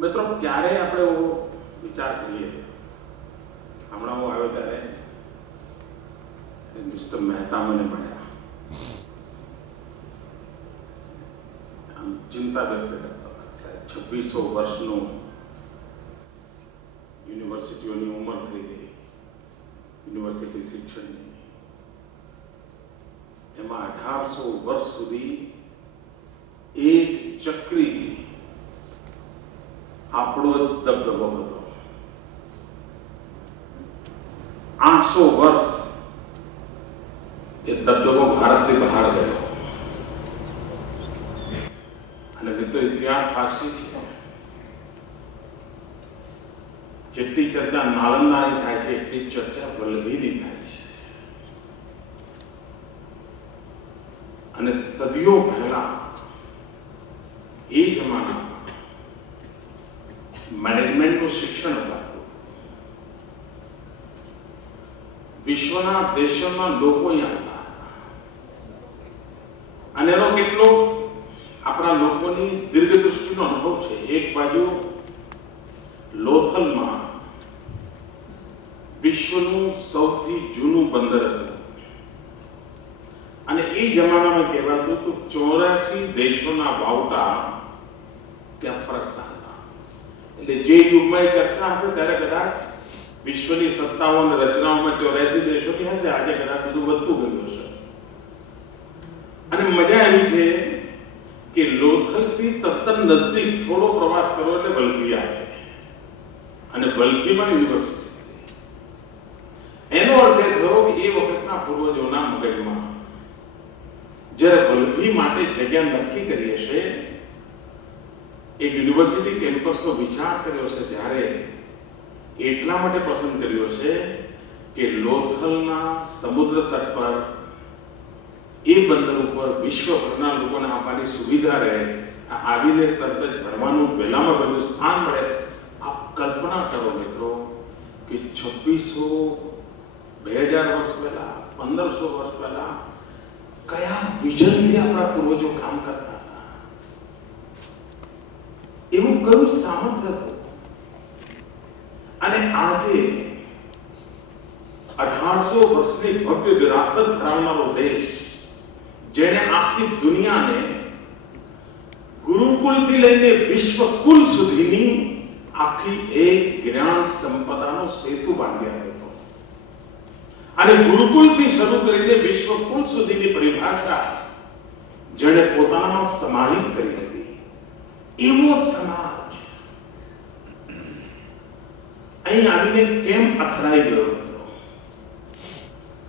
મિત્રો ક્યારે આપણે એવો વિચાર કરીએ, હમણાં હું આવ્યો ત્યારે મિસ્ટર મહેતા મને મળ્યા, આમ ચિંતા વ્યક્ત કરતા સાહેબ 2600 વર્ષનું યુનિવર્સિટીઓની ઉંમર થઈ ગઈ, યુનિવર્સિટી શિક્ષણની, એમાં 1800 વર્ષ સુધી એક ચક્રી આપણો જ દબદબો હતો. 800 વર્ષ એ દબદબો ભારતની બહાર ગયો અને મિત્રો ઇતિહાસ સાક્ષી છે. જેટલી ચર્ચા નાલંદાની થાય છે એટલી ચર્ચા વલ્લભીની થાય છે. અને સદીઓ પહેલા એ જમાના મેનેજમેન્ટનું શિક્ષણ અપાતું. વિશ્વના દેશોના લોકો અહીંયા હતા અને એનો કેટલો આપણા લોકોની દીર્ઘદૃષ્ટિનો અનુભવ છે. એક બાજુ લોથલમાં વિશ્વનું સૌથી જૂનું બંદર હતું અને એ જમાનામાં કહેવાતું હતું 84 દેશોના વાવટા ત્યાં ફરકતા હતા. એટલે જે યુગમાં એ ચર્ચા હશે ત્યારે કદાચ વિશ્વની સત્તાઓ અને રચનાઓમાં 84 દેશોની હશે. આજે કદાચ બધું વધતું ગયું હશે. અને મજા એવી છે કે લોથલથી તદ્દન નજદીક થોડો પ્રવાસ કરો એટલે વલ્લભી આવે અને વલ્લભીમાં યુનિવર્સિટી. એનો અર્થ એ થયો કે એ વખતના પૂર્વજોના મગજમાં જ્યારે વલ્લભી માટે જગ્યા નક્કી કરી હશે, એક યુનિવર્સિટી કેમ્પસનો વિચાર કર્યો છે, ત્યારે એટલા માટે પસંદ કર્યો છે કે લોથલના સમુદ્ર તટ પર એ બંદર ઉપર વિશ્વભરના લોકોને આપવાની સુવિધા રહે, આવીને તરત જ ભરવાનું વહેલામાં વહેલું સ્થાન મળે. આપ કલ્પના કરો મિત્રો કે 2600 2000 વર્ષ પહેલા, 1500 વર્ષ પહેલા કયા વિઝનથી આપણા પૂર્વજો કામ કરતા હતા, એવું કયું સામર્થ્ય હતું. અને આજે 1800 વર્ષની ભવ્ય વિરાસત ધરાવનારો દેશ, જેણે આખી દુનિયાને ગુરુકુલથી લઈને વિશ્વકુલ સુધીની આખી એક જ્ઞાન સંપદાનો સેતુ બાંધી આપ્યો હતો. અને ગુરુકુલથી શરૂ કરીને વિશ્વકુલ સુધીની પરિભાષા જેણે પોતાનામાં સમાહિત કરી હતી, એવો સમાજ અહીં આવીને કેમ અથડાઈ ગયો હતો?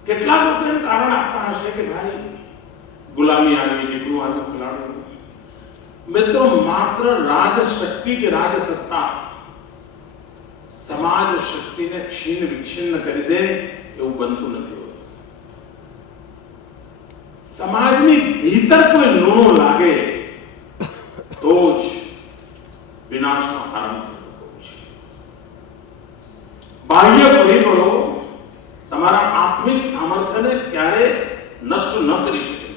કેટલા લોકો એમ કારણ આપતા હશે કે ભાઈ ગુલામી આવી, ટીકડું આવ્યું, ખલાડું. મિત્રો માત્ર રાજશક્તિ કે રાજસત્તા સમાજ શક્તિને ક્ષીણ વિક્ષિન્ન કરી દે એવું બનતું નથી હોતું. સમાજની ભીતર કોઈ લૂણો લાગે તો જ વિનાશનો આરંભ થતો હોય છે. બાહ્ય પરિબળો તમારા આત્મિક સામર્થ્યને ક્યારે નષ્ટ ન કરી શકે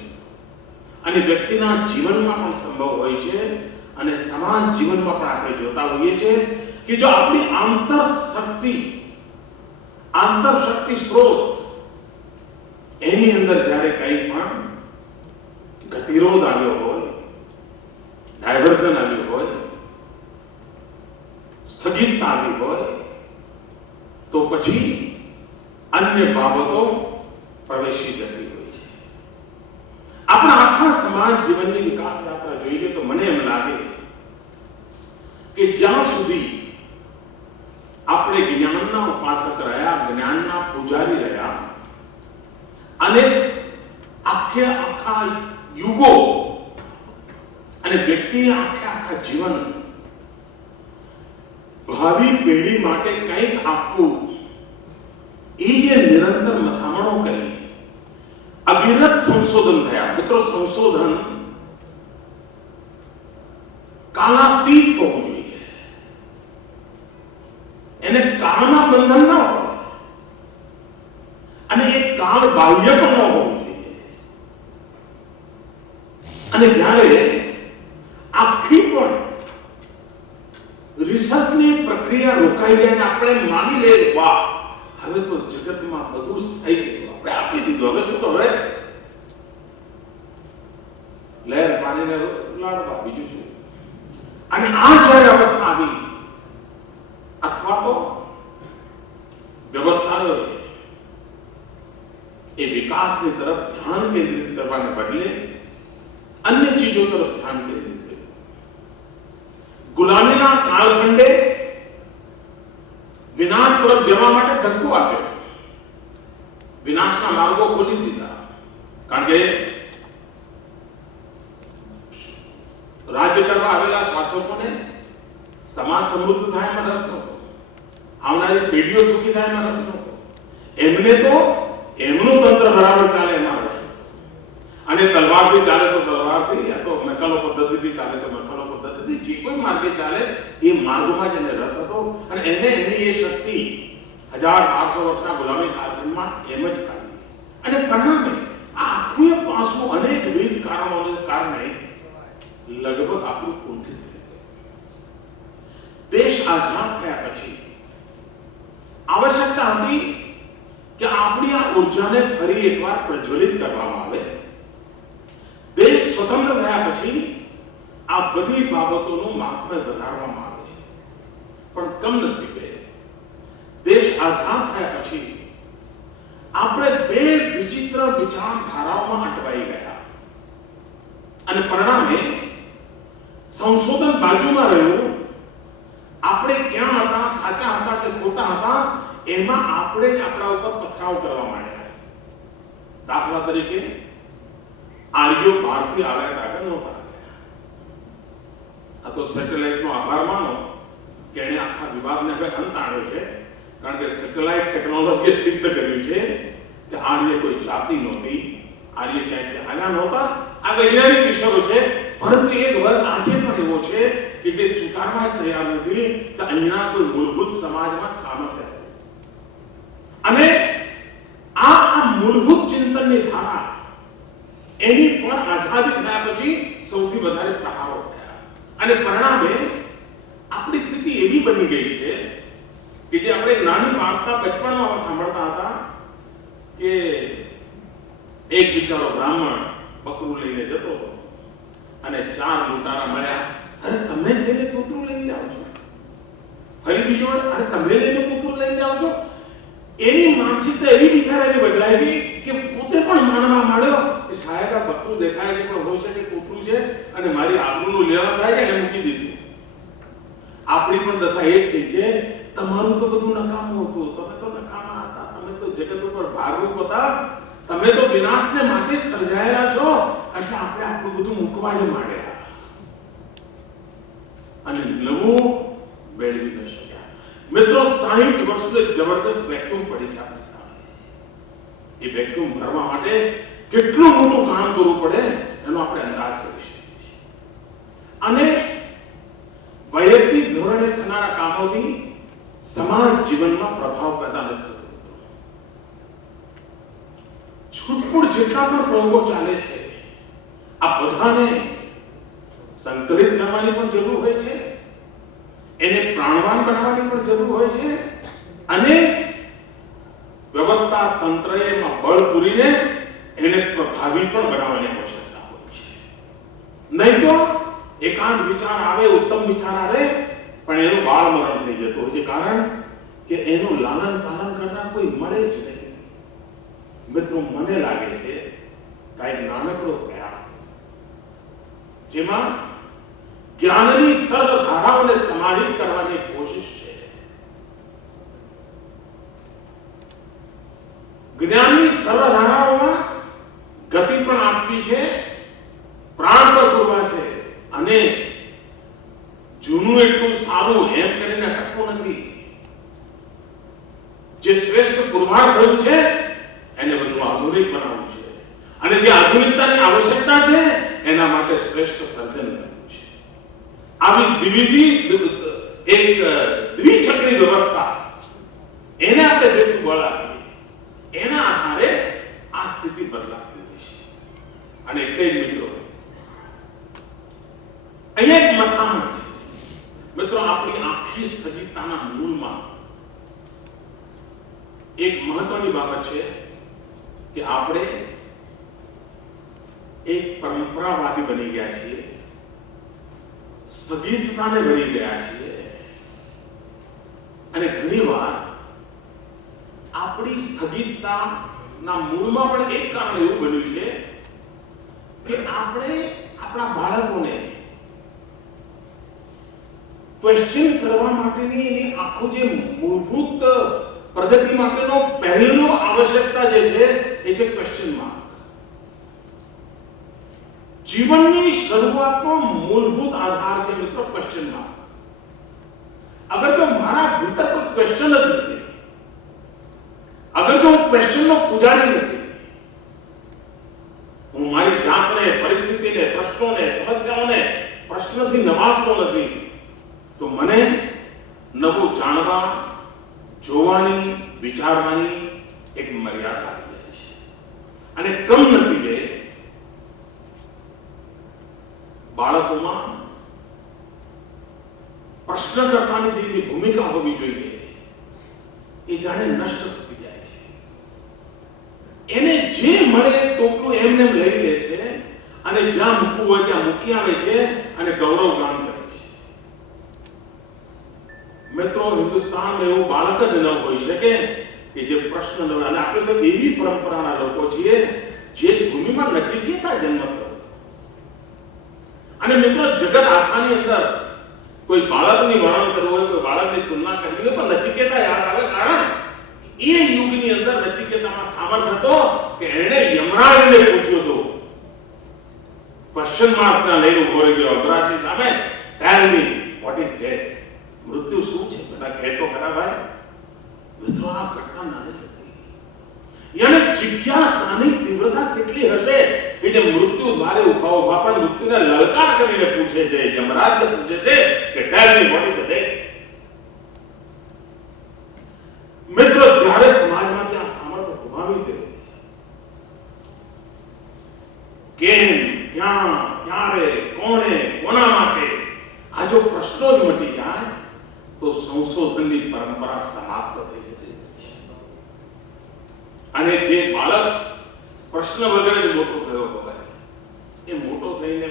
અને વ્યક્તિના જીવનમાં પણ સંભવ હોય છે અને સમાજ જીવનમાં પણ આપણે જોતા હોઈએ છીએ કે જો આપણી આંતરશક્તિ સ્ત્રોત એની અંદર જ્યારે કંઈ પણ ગતિરોધ આવ્યો હોય, ડાયવર્ઝન આવ્યું હોય, સ્થગિતતા આવી હોય, તો પછી અન્ય બાબતો પ્રવેશી જતી હોય છે. આપણા આખા સમાજ જીવનની વિકાસ યાત્રા જોઈએ તો મને એમ લાગે કે જ્યાં સુધી આપણે જ્ઞાનના ઉપાસક રહ્યા, જ્ઞાનના પૂજારી રહ્યા અને આખા યુગો અને વ્યક્તિએ આખા જીવન ભાવિ પેઢી માટે કંઈક આપવું, એ જે નિરંતર મથામણો કરી અવિરત સંશોધન થયા. મિત્રો સંશોધન કાલાતીત હોવું જોઈએ, એને કાળના બંધન ન હોય અને એ કાળ બાહ્ય પણ ન હોવું જોઈએ. અને જ્યારે આખી પણ આપણે માની લઈએ વાહ હવે તો જગતમાં બધું જ થઈ ગયું, આપણે આપી દીધું, હવે શું કરે લહેર પાણીને લાડવા, બીજું શું. અને આ જ્યારે અવસ્થા આવી અથવા તો વ્યવસ્થાઓ એ વિકાસની તરફ ધ્યાન કેન્દ્રિત કરવાને બદલે અન્ય ચીજો તરફ ધ્યાન કેન્દ્રિત કર્યું. ગુલામીના કાળખંડે વિનાશ તરફ જવા માટે ધક્કો આપ્યો, વિનાશના માર્ગો ખોલી દીધા. કારણ કે રાજ્ય કરવા આવેલા શાસકોને સમાજ સમૃદ્ધ થાય એમાં રસ નહોતો, આવનારી પેઢીઓ સુખી થાય એમાં રસ નહોતો. એમને તો એમનું તંત્ર બરાબર ચાલે એમાં રસ હતો. અને તલવારથી ચાલે તો તલવારથી, યા તો નકલો પદ્ધતિથી ચાલે તો નકલો પદ્ધતિથી, જે કોઈ માર્ગે ચાલે એ માર્ગમાં જ એને રસ હતો. અને એને એની એ શક્તિ 1200 વર્ષના ગુલામી કાળખંડમાં એમ જ કાઢી. અને પરિણામે આ આખું પાસું અનેકવિધ કારણોને કારણે લગભગ આપણું કુંઠિત થઈ ગયું. દેશ આઝાદ થયા પછી આવશ્યકતા હતી કે આપણી આ ઉર્જાને ફરી એકવાર પ્રજ્વલિત કરવામાં આવે. દેશ સ્વતંત્ર થયા પછી આ બધી બાબતોનું મહાત્મ્ય વધારવામાં આવે. પણ કમનસીબે દેશ આઝાદ થયા પછી આપણે બે વિચિત્ર વિચારધારાઓમાં અટવાઈ ગયા. અને પરિણામે સંશોધન બાજુમાં રહ્યું. આપણે ક્યાં હતા, સાચા હતા કે ખોટા હતા, એમાં આપણે જ આપણા ઉપર પથરાવ કરવા માંડ્યા. દાખલા તરીકે આર્યો બહારથી આવ્યા આગળ નહોતા. આ તો સેટેલાઇટનો આભાર માનો કે એને આખા વિવાદને હવે અંત આણ્યો છે. કારણ કે સેટેલાઇટ ટેકનોલોજીએ સિદ્ધ કર્યું છે કે આર્ય કોઈ જાતિ નહોતી, આર્ય ક્યાંયથી આવ્યા નહોતા. આ વૈજ્ઞાનિક વિષયો છે. પરંતુ એક વર્ગ આજે પણ એવો છે કે જે સ્વીકારવા જ તૈયાર નથી કે અહીંયા કોઈ મૂળભૂત સમાજમાં સામર્થ્ય હતું. અને આ મૂળભૂત ચિંતનની ધારા એની પણ આઝાદી થયા પછી સૌથી વધારે પ્રહારો થયા. અને પરિણામે આપણી સ્થિતિ એવી બની ગઈ છે કે જે આપણે નાની વાર્તા બચપણમાં સાંભળતા હતા કે એક બિચારો બ્રાહ્મણ બકરું લઈને જતો હતો અને 4 લૂંટારા મળ્યા. અરે તમે જઈને કૂતરું લઈને જાઓ છો. ફરી બીજો, અરે તમે લઈને કૂતરું લઈને જાઓ છો. એની માનસિકતા એવી બિચારાની બદલાઈ ગઈ કે પોતે પણ માનવા માંડ્યો કે શાયદ આ બકરું દેખાય છે પણ હોય છે કે કૂતરું છે અને મારી આબરૂનું લેવા થાય છે એને મૂકી દીધું. આપણી પણ દશા એ થઈ છે. તમારું તો બધું નકામું હતું, તમે તો નકામા હતા, તમે તો જગત ઉપર ભારરૂપ હતા, તમે તો વિનાશને માટે સર્જાયેલા છો. એટલે આપણે આપણું બધું મૂકવા જ માંડ્યા અને નવું મેળવી ન શક્યા. મિત્રો 60 વર્ષનો એક જબરદસ્ત વેક્યુમ પડી છે આપણી સામે. એ વેક્યુમ ભરવા માટે કેટલું મોટું કામ કરવું પડે એનો આપણે અંદાજ કરી શકીએ. અને વૈયક્તિક ધોરણે થનારા કામોથી સમાજ જીવનમાં પ્રભાવ પેદા નથી થતો. છૂટપૂટ જેટલા પણ પ્રયોગો ચાલે છે આ બધાને સંકલિત કરવાની પણ જરૂર હોય છે, એને પ્રાણવાન બનાવવાની પણ જરૂર હોય છે અને વ્યવસ્થા તંત્રએ એમાં બળ પૂરીને એને પ્રભાવી પણ બનાવવાની આવશ્યકતા હોય છે. નહીં તો એકાંત વિચાર આવે, ઉત્તમ વિચાર આવે પણ એનું બાળ મરણ થઈ જતું હોય છે. કારણ કે એનું લાલન પાલન કરનાર કોઈ મળે જ નહીં. મિત્રો મને લાગે છે કે એક નાનકડો પ્રયાસ જેમાં જ્ઞાનની સર્વધારાઓને સમાહિત કરવાની કોશિશ છે. જ્ઞાનની સર્વધારાઓમાં ગતિ પણ આપવી છે, પ્રાણ પર પૂરવા છે અને જૂનું એટલું સારું એમ કરીને અટકવું નથી. જે શ્રેષ્ઠ પુરવાર થયું છે એને બધું આધુનિક બનાવવું છે અને જે આધુનિકતાની આવશ્યકતા છે એના માટે શ્રેષ્ઠ સર્જન કરવું છે. આવી દ્વિચક્રી વ્યવસ્થા એને આપણે જેટલું બળ આપીએ એના આધારે આ સ્થિતિ બદલાતી જશે. અને એટલે જ મિત્રો અહીંયા એક મથામણ છે. મિત્રો આપણી આખી સ્થગિતતાના મૂળમાં દુઃખની બાબત છે કે આપણે એક પરંપરાવાદી બની ગયા છીએ, સ્થગિતતાને બની ગયા છીએ, અને ઘણીવાર આપણી સ્થગિતતાના મૂળમાં પણ એક કારણ એવું બન્યું છે કે આપણે આપણા બાળકોને ક્વેશ્ચન કરવા માટેની એની આખું જે મૂળભૂત પ્રગતિ માટેનો પહેલો આવશ્યકતા જે છે એ છે ક્વેશ્ચન માર્ક. જીવનની શરૂઆતનો મૂળભૂત આધાર છે મિત્રો ક્વેશ્ચન માર્ક. અગર જો મારા ભીતર કોઈ ક્વેશ્ચન જ નથી, અગર જો ક્વેશ્ચનનો પૂજારી નથી, હું મારી જાતને, પરિસ્થિતિને, પ્રશ્નોને, સમસ્યાઓને પ્રશ્નથી નવાસતો નથી, તો મને નવું જાણવા, જોવાની, વિચારવાની એક મર્યાદા આવી જાય છે. અને કમનસીબે બાળકોમાં પ્રશ્નકર્તાની જેવી ભૂમિકા હોવી જોઈએ એ જાણે નષ્ટ થતી જાય છે. એને જે મળે ટોપલું એમને લઈ લે છે અને જ્યાં મૂકવું હોય ત્યાં મૂકી આવે છે અને ગૌરવ ગાન કરે છે. મિત્રો, હિન્દુસ્તાનમાં એવું બાળક જ ન હોઈ શકે કે જે પ્રશ્ન ન, અને આપણે તો એવી પરંપરાના લોકો છીએ જે ભૂમિમાં નચિકેતા જન્મ થયો. અને મિત્રો, જગત આખાની અંદર કોઈ બાળકની વર્ણન કરવું હોય, કોઈ બાળકની તુલના કરવી હોય, પણ નચિકેતા યાદ આવે. કારણ એ યુગની અંદર નચિકેતામાં સામર્થ્ય હતો કે એણે યમરાજને પૂછ્યું હતું, ક્વેશ્ચન માર્ક ના લઈને ઉભો રહી ગયો અપરાધની સામે, ટેલ મી વોટ ઇઝ ડેથ? મૃત્યુ શું છે? બધા કહેતો ખરા ભાઈ. મિત્રો, આ ઘટના નાની હતી. યાને જિજ્ઞાસાની તીવ્રતા કેટલી હશે કે જે મૃત્યુ દ્વારે ઉભા પણ મૃત્યુને લલકાર કરીને પૂછે છે, યમરાજને પૂછે છે કે tell me what is the death? મિત્રો, જ્યારે સમાજમાંથી આ સામર્થ્ય ગુમાવી દે, કેમ, ક્યાં, ક્યારે, કોણે, કોના માટે, આ જો પ્રશ્નો જ મટી જાય તો સંશોધનની પરંપરા સમાપ્ત થઈ જતી છે. અને જે બાળક પ્રશ્ન વગર જ મોટો થયો હોય, એ મોટો થઈને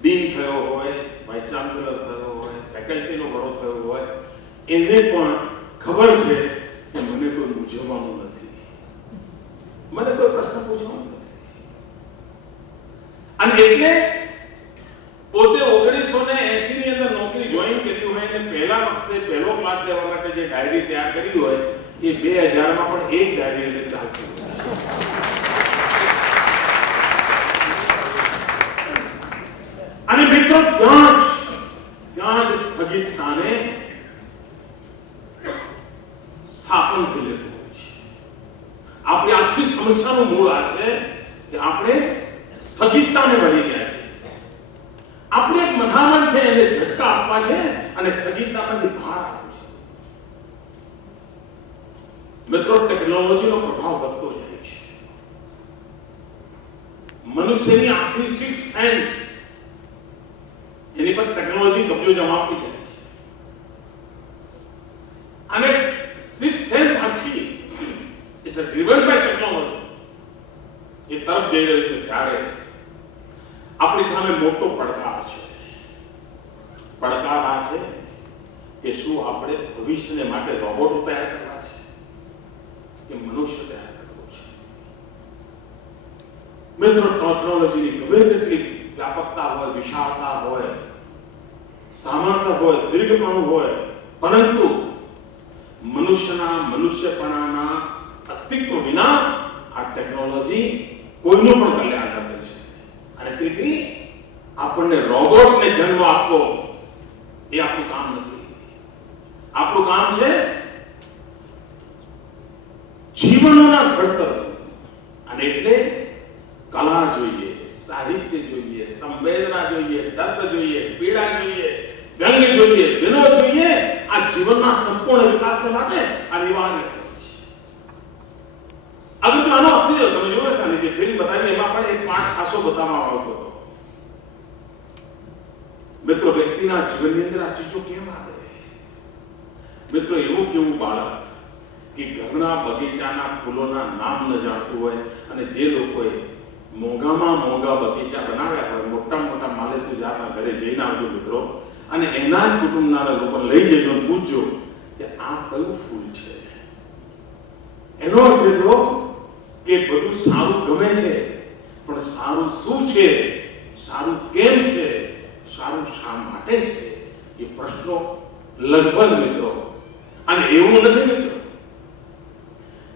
ડીન થયો હોય, વાઇસ ચાન્સેલર થયો હોય, ફેકલ્ટીનો વડો થયો હોય, એને પણ ખબર છે કે મને કોઈ મૂંઝવવાનું નથી, મને કોઈ પ્રશ્ન પૂછવાનો નથી. અને એટલે પોતે 1980 ની અંદર નોકરી જોઈન કરી હોય અને પહેલા વર્ષે પહેલો ક્લાસ લેવા માટે જે ડાયરી તૈયાર કરી હોય એ 2000 માં પણ એક ડાયરી એટલે ચાલતી હોય. અને મિત્રો, ત્યાં જ સ્થગિતતાને સ્થાપન થઈ જતું હોય છે. આપણી આખી સમસ્યાનું મૂળ આ છે કે આપણે સ્થગિતતાને વળી ગયા છે. આપણે એક મનામણ છે એને ઝટકા આપવા છે અને સ્થગિતતામાંથી બહાર આવવું છે. મિત્રો, ટેકનોલોજીનો પ્રભાવ વધતો જાય છે. મનુષ્યની આખી સિક્સ સેન્સ એની પર ટેકનોલોજી કબજો જમાવતી જાય છે. અને સિક્સ સેન્સ આખી ઇઝ ડ્રિવન બાય ટેકનોલોજી એ તરફ જઈ રહ્યું છે. ત્યારે આપણી સામે મોટો પડકાર છે. પડકાર આ છે કે શું આપણે ભવિષ્યને માટે રોબોટો તૈયાર કરવા છે કે મનુષ્ય તૈયાર કરવો છે? મિત્રો, ટેકનોલોજીની ગમે તેટલી વ્યાપકતા હોય, વિશાળતા હોય, સામર્થ્ય હોય, દીર્ઘપણું હોય, પરંતુ મનુષ્યપણાના અસ્તિત્વ વિના આ ટેકનોલોજી કોઈનું પણ કલ્યાણ ન કરી શકે. અને તેથી આપણને રોબોટને જન્મ આપવો એ આપણું કામ નથી. આપણું કામ છે જીવનના ઘડતર. અને એટલે કલા જોઈએ, સાહિત્ય જોઈએ, સંવેદના જોઈએ, દર્દ જોઈએ, પીડા જોઈએ, વ્યંગ જોઈએ, વિનોદ જોઈએ. આ જીવનના સંપૂર્ણ વિકાસને માટે અનિવાર્ય છે. અગર તો આનો અસ્તિત્વ તમે જોયો છે, જે ફિલ્મ બતાવી એમાં પણ એક પાઠ ખાસો બતાવવામાં આવતો હતો. મિત્રો, વ્યક્તિના જીવનની અંદર આ ચીજો કેમ આવે? મિત્રો, એવું કેવું બાળક કે ઘરના બગીચાના ફૂલોના નામ ન જાણતું હોય અને જે લોકોએ મોંઘામાં મોંઘા બગીચા બનાવ્યા હોય, મોટા મોટા માલેતુજારના ઘરે જઈને આવજો મિત્રો, અને એના જ કુટુંબના લોકોને લઈ જજો અને પૂછજો કે આ કયું ફૂલ છે. એનો અર્થ એ થયો કે બધું સારું ગમે છે, પણ સારું શું છે, સારું કેમ છે, સારું શા માટે છે, એ પ્રશ્નો લગભગ મિત્રો. અને એવું નથી મિત્રો,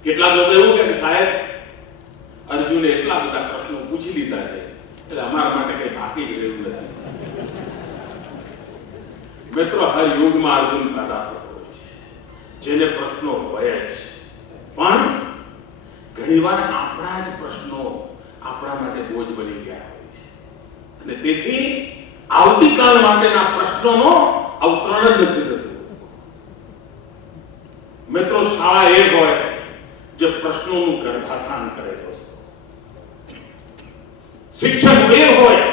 કેટલાક લોકો એવું કે સાહેબ અર્જુને એટલા બધા પ્રશ્નો પૂછી લીધા છે એટલે અમારા માટે કઈ બાકી જ રહ્યું નથી. મિત્રો, હર યુગમાં અર્જુન પેદા થતો હોય છે જેને પ્રશ્નો હોય જ, પણ ઘણીવાર આપણા જ પ્રશ્નો આપણા માટે બોજ બની ગયા હોય છે અને તેથી આવતીકાલ માટેના પ્રશ્નોનો અવતરણ જ નથી થતું. મિત્રો, શાળા એ હોય જે પ્રશ્નોનું ગર્ભાધાન કરે દોસ્તો. શિક્ષક એ હોય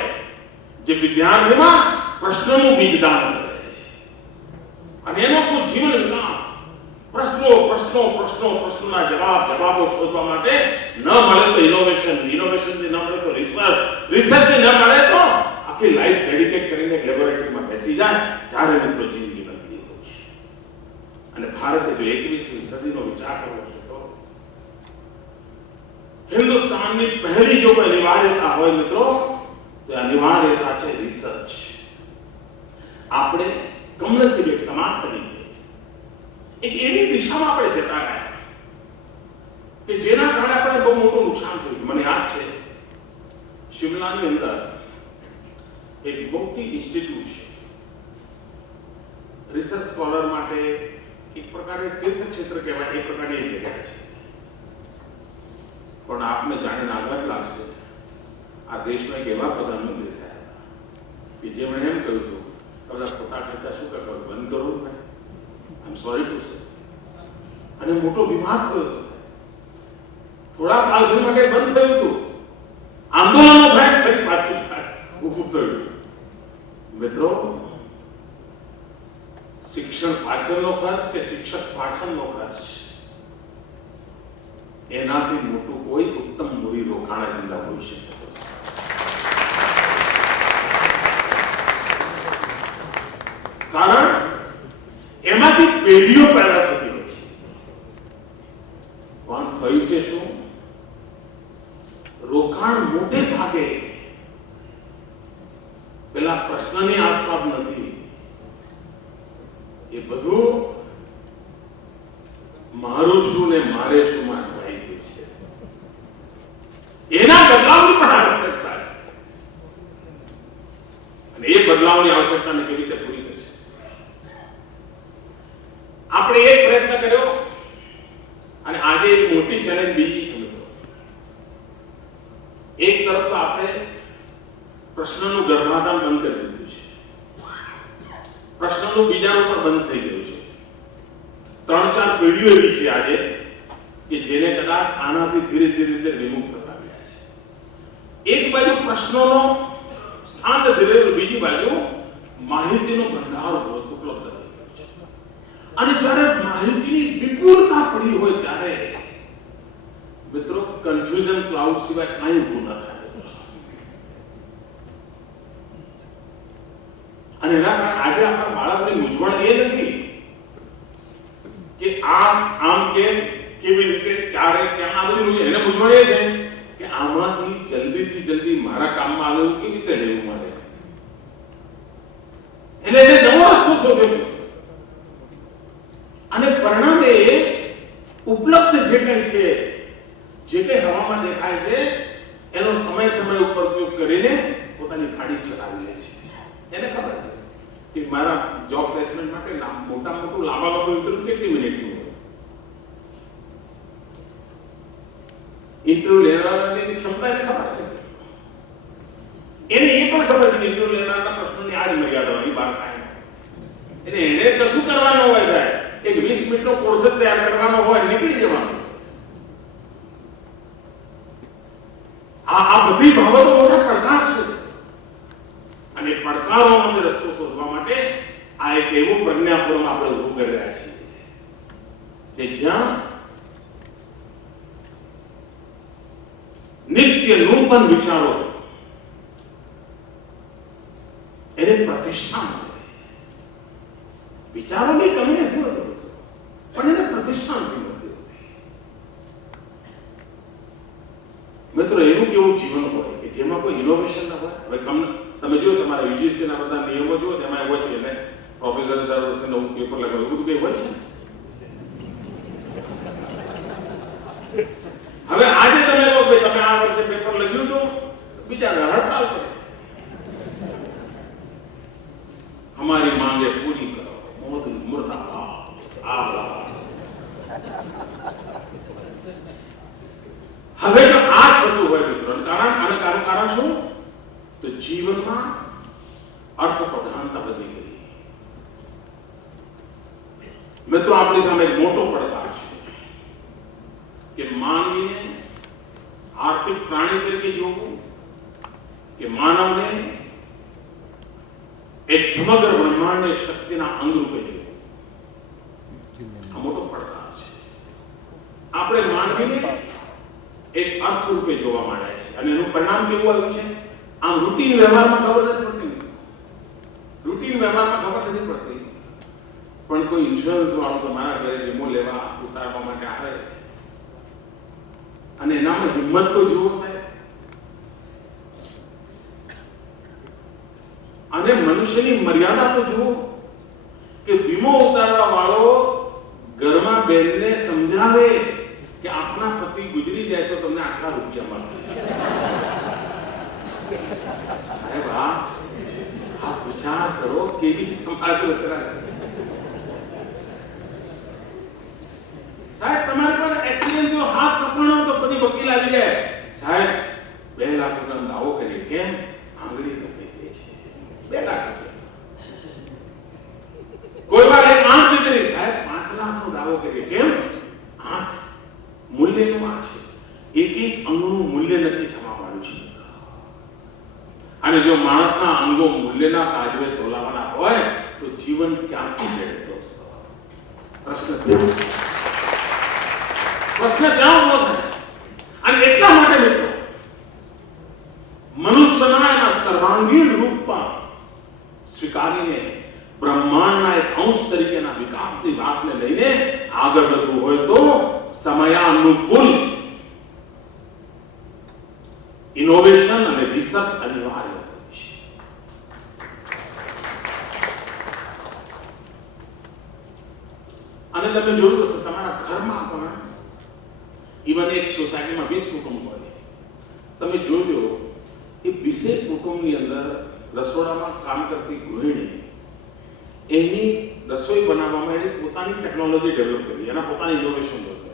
જે વિદ્યાર્થીમાં પ્રશ્નોનું બીજદાન કરે અને એનો કોઈ જીવન વિકાસ પ્રશ્નોના જવાબો શોધવા માટે ન મળે તો ઇનોવેશનથી ન મળે તો રિસર્ચથી ન મળે તો આખી લાઈફ ડેડિકેટ કરીને લેબોરેટરીમાં બેસી જાય ત્યારે મિત્રો જિંદગી બદલી હોય છે. અને ભારતે જો 21મી સદીનો વિચાર કરવો છે તો હિન્દુસ્તાનની પહેલી જો કોઈ અનિવાર્યતા હોય મિત્રો તો અનિવાર્યતા છે રિસર્ચ. આપણે કમનસીબે એક સમાજ તરીકે એક એવી દિશામાં આપણે જતા રહ્યા કે જેના કારણે આપણે બહુ મોટું નુકસાન થયું. મને યાદ છે શિમલાની અંદર એક મોટી ઇન્સ્ટિટ્યૂટ છે, રિસર્ચ સ્કોલર માટે એક પ્રકારે તીર્થક્ષેત્ર કહેવાય એ પ્રકારની જગ્યા છે. પણ આપને જાણીને આઘાત લાગશે, આ દેશમાં એક એવા પ્રધાનમંત્રી થયા હતા કે જેમણે એમ કહ્યું હતું કે બધા ખોટા ખર્ચા શું કરવા બંધ કરો. આઈ એમ સોરી ટુ સે. અને મોટો વિવાદ થયો હતો. થોડા કાળ માટે બંધ થયું હતું, આંદોલનો થાય ફરી પાછું ઊભું થયું. મિત્રો, શિક્ષણ પાછળનો ખર્ચ કે શિક્ષક પાછળનો ખર્ચ એનાથી મોટું કોઈ ઉત્તમ મૂડી રોકાણ જ ન હોઈ શકે. કારણ એમાંથી પેઢીઓ પેદા થતી હોય છે. પણ થયું છે શું? રોકાણ મોટે ભાગે પેલા પ્રશ્નની આસપાસ નથી, એ બધું મારું શું ને મારે શું માં ઢોળાઈ ગયું છે. એના બદલાવની પણ આવશ્યકતા છે અને એ બદલાવની આવશ્યકતાને કેવી રીતે પૂરી કરશે? આપણે એક પ્રયત્ન કર્યો અને આજે એક મોટી ચેલેન્જ બીજી છે મિત્રો. એક તરફ તો આપણે પ્રશ્નનું ગર્ભાધાન બંધ કરી દીધું છે, પ્રશ્નનું બીજાનું પણ બંધ થઈ ગયું છે. 3-4 પેઢીઓ એવી છે આજે કે જેને કદાચ આનાથી ધીરે ધીરે વિમુખ થતા ગયા છે. એક બાજુ પ્રશ્નોનો સ્થાન ધીરે, બીજી બાજુ માહિતીનો ભંડાર ઉપલબ્ધ થઈ ગયો છે. અને જ્યારે માહિતીની વિપુલતા પડી હોય ત્યારે મિત્રો કન્ફ્યુઝન ક્લાઉડ સિવાય કાંઈ ઊભું ન થાય. અને એના કારણે આજે આપણા બાળકની મૂંઝવણ એ નથી કે આમ કેમ, કેવી રીતે, ક્યારે, કેમ, આ બધી એને મૂંઝવણ એ છે કે આમાંથી જલ્દીથી જલ્દી મારા કામમાં આવે એવું કેવી રીતે લેવું મારે. એટલે એને નવો રસ્તો શોધ્યો અને પરિણામે ઉપલબ્ધ જે કંઈ છે, જે કંઈ હવામાં દેખાય છે એનો સમય ઉપર ઉપયોગ કરીને પોતાની ગાડી ચલાવી લે છે. એને ખબર છે કે મારા જોબ પ્લેસમેન્ટ માટે મોટું લાંબા ઇન્ટરવ્યુ કેટલી મિનિટનું હોય. ઇન્ટરવ્યુ લેનારની ક્ષમતા એને ખબર છે. એને એ પણ ખબર છે કે ઇન્ટરવ્યુ લેનારના પ્રશ્નોની આ જ મર્યાદાની બહાર કાંઈ એટલે એને કશું કરવાનું હોય સાહેબ, એક 20 મિનિટનો કોર્સ જ તૈયાર કરવાનો હોય, નીકળી જવાનું. આ બધી બાબતો મોટા પડકાર છે અને પડકારોનો રસ્તો શોધવા માટે આ એક એવો પ્રજ્ઞાપૂર્વક આપણે ઉભું કરી રહ્યા છીએ કે જ્યાં નૂતન વિચારો એને પ્રતિષ્ઠા મળે. વિચારોની કમી નથી હોતી, પણ એને પ્રતિષ્ઠા નથી મળતી હોતી. મિત્રો, એવું કેવું જીવન હોય કે જેમાં કોઈ ઇનોવેશન ના હોય. હવે તમે જો તમારા યુજીસી ના બધા નિયમો જુઓ, તેમાં એવું હોય છે ને પ્રોફેસરે દર વર્ષે નવું પેપર લગાવ્યું, એવું બધું કઈ હોય છે ને. હવે આજે તમે કહો ભાઈ તમે આ વર્ષે પેપર લખ્યું તો બીજા હડતાલ કરે, हमारी मांगे पूरी करो, मोदी मुर्दाबाद, હવે જો આ થતું હોય મિત્રો, કારણ શું? તો જીવનમાં અર્થ પ્રધાનતા વધી ગઈ. મિત્રો, આપણી સામે એક મોટો પડકાર છે કે માનવીને આર્થિક પ્રાણી તરીકે જોવું, કે માનવને એક સમગ્ર બ્રહ્માંડ એક શક્તિના અંગ રૂપે જોવું. આ મોટો પડકાર છે. આપણે માનવીને એક અર્થ રૂપે જોવા માંડ્યા છે, અને એનું પરિણામ કેવું આવ્યું છે? આમ રૂટીન વ્યવહારમાં ખબર નથી પડતી, રૂટીન વ્યવહારમાં ખબર નથી પડતી, પણ કોઈ ઇન્સ્યોરન્સ વાળો તમારા ઘરે વીમો લેવા ઉતારવા માટે આવે અને એનામાં હિંમત તો જુઓ સાહેબ. અને મનુષ્યની મર્યાદા તો જુઓ કે વીમો ઉતારવા વાળો ઘરમાં બેનને સમજાવે કે આપના પતિ ગુજરી જાય તો તમને આટલા રૂપિયા મળે. સાહેબ, આ વિચાર કરો કેવી સમાજ રચના છે. સાહેબ, તમારી પાસે એક્સિડન્ટ થયો, હાથ કપાણો તો પછી વકીલ આવી જાય, સાહેબ 2 લાખ રૂપિયાનો દાવો કરીએ. કેમ? આંગળી કપાઈ ગઈ છે, 2 લાખ રૂપિયા. કોઈ વાર એક આંખ જીતરી, સાહેબ 5 લાખનો દાવો કરીએ. કેમ? આંખ મૂલ્યનું આ છે, એક અંગનું મૂલ્ય નક્કી થવા વાળું છે. અને જો માણસના અંગો મૂલ્યના કાજવે તોલાવાના હોય તો જીવન ક્યાંથી ચડે દોસ્તો? પ્રશ્ન ત્યાં ઉભો થાય. અને એટલા માટે મિત્રો, મનુષ્યના એના સર્વાંગીણ રૂપમાં સ્વીકારીને બ્રહ્માંડના એક અંશ તરીકેના વિકાસની વાતને લઈને આગળ વધવું હોય તો સમયાનુકૂળ ઇનોવેશન અને રિસર્ચ અનિવાર્ય હોય છે. અને તમે જોયું હશે તમારા ઘરમાં પણ, ઇવન એક સોસાયટીમાં 20 કુટુંબ હોય, તમે જોજો એ 20 કુટુંબની અંદર રસોડામાં કામ કરતી ગૃહિણી એની રસોઈ બનાવવામાં એની પોતાની ટેકનોલોજી ડેવલપ કરી, એના પોતાની ઇનોવેશન છે.